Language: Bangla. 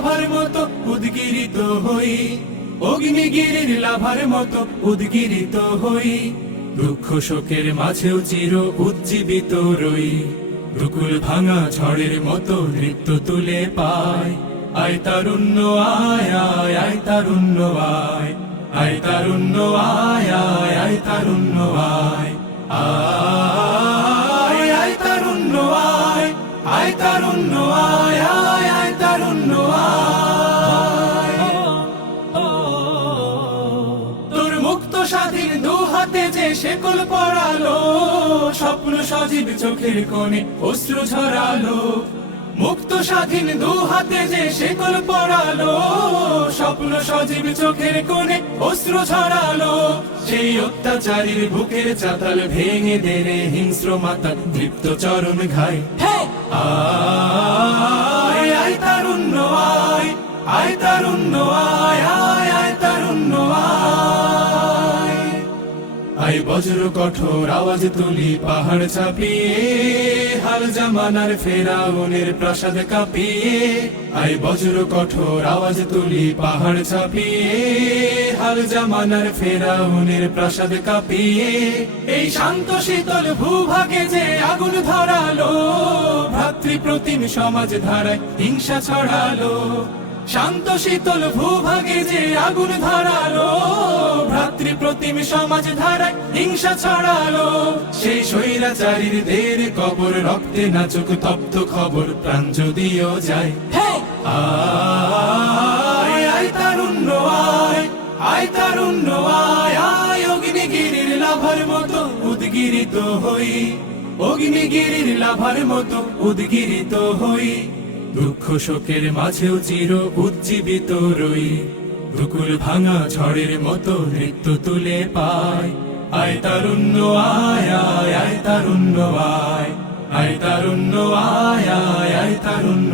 লাভার মতো উদ্গিরিত হই, অগ্নিগিরির লাভার মতো উদ্গিরিত হই। দুঃখ শোকের মাঝেও চির উজ্জীবিত রই, দুকুল ভাঙা ঝড়ের মতো নৃত্য তুলে পায়। আয় তারুণ্য আয় আয় আয় তারুণ্য আয়, আয় তারুণ্য আয় আয় আয় তারুণ্য আয়, আয় আয় তারুণ্য আয়, আয় তারুণ্য আয় আয় আয় তারুণ্য আয়। তোর মুক্ত স্বাধীন দু হাতে যে শেকল পরালো, স্বপ্ন সজীব চোখের কোণে অশ্রু ঝরালো। মুক্ত স্বাধীন দু হাতে যে শেকল পরালো, স্বপ্ন সজীব চোখের কোণে অশ্রু ঝরালো। সেই অত্যাচারীর বুকের চাতাল ভেঙে দেরে হিংস্র মাতা তৃপ্ত চরণ ঘাই। আয় আয় তারুণ্য আয়, আয় তারুণ্য আয় আয় আয় তারুণ্য আয়। আয় বজ্র কঠোর আওয়াজ তুলি পাহাড় ছাপিয়ে, হাল জামানার ফেরাউনের প্রাসাদ কাঁপিয়ে। আয় বজ্র কঠোর আওয়াজ তুলি পাহাড় ছাপিয়ে, হাল জামানার ফেরাউনের প্রাসাদ কাঁপিয়ে। এই শান্ত শীতল ভূভাগে যে আগুন ধরালো, ভ্রাতৃপ্রতিম সমাজ ধারায় হিংসা ছড়ালো। শান্ত শীতল ভূভাগে যে আগুন ধরালো, ভ্রাতৃপ্রতিম সমাজ ধারায় হিংসা ছড়ালো। সেই স্বৈরাচারীর দের কবর রক্তে নাচুক তপ্ত খবর, প্রাণ যদিও যায়। আয় আয় তারুণ্য আয়, আয় তারুণ্য আয় আয় অগ্নিগিরির লাভার মতো উদ্গিরিত হই, অগ্নিগিরির লাভার মতো উদ্গিরিত হই। দুঃখ শোকের মাঝেও চির উজ্জীবিত রই, দুকুল ভাঙা ঝড়ের মতো নৃত্য তুলে পায়। আয় তারুণ্য আয় আয় আয় তারুণ্য আয়, আয় তারুণ্য আয় আয় আয় তারুণ্য